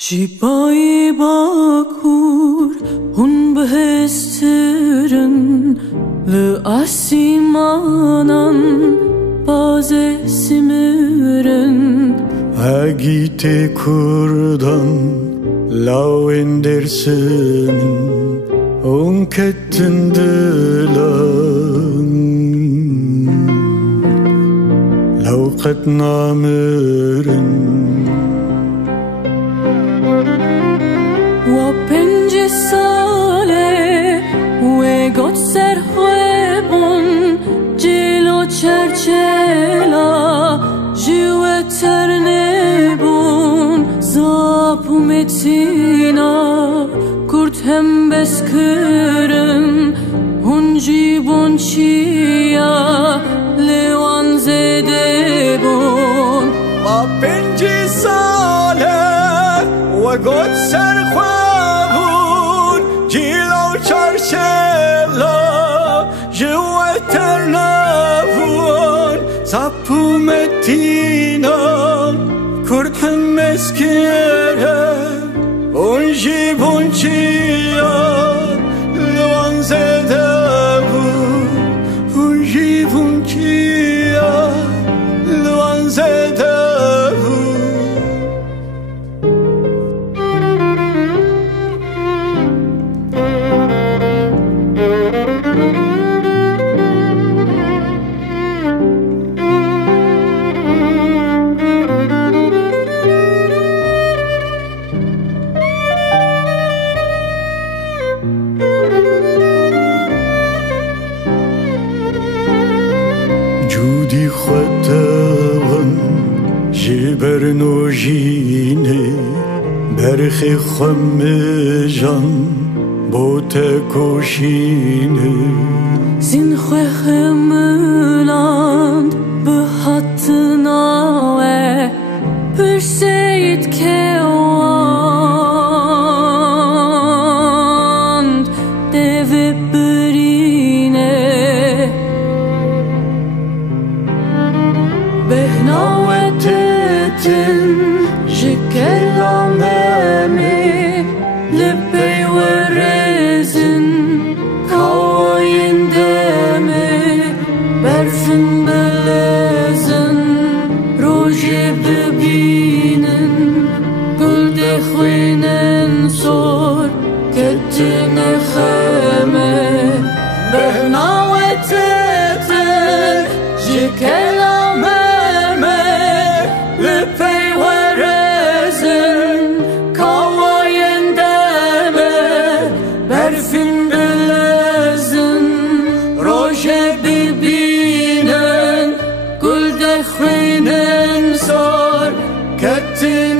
Şipai bakur hun behestiren le asimanan baze simiren Agite kurdan lawen dersimin onketten dilan lawqat namirin وپنج ساله و گوت سر خوبون جلو چرچلا جو ترنبون زاپو متینا کرد هم بسکرن هنجی بون چیا لیوان زده بون وپنج ساله و گوت سر خوابون جلو چرچلا جوتر نبون زپو متینا کرد هم مسکره اونجی بونچیا لوان زده بون اونجی بونچیا لوان زده جودی خطاون جبر نوجینه برخ خم جان بوت کوشینه زین خواه ملاند به حتناوه پرسید که واند دوی برینه بهناوتتن جکلامه لبی و رزن کاوایندمه برفن بلزن روژ ببینن گل دخوینن سور کتن خمه بهناوتتن جکلامه برفن بلزن روژ ببینن گل دخوینن سار کتن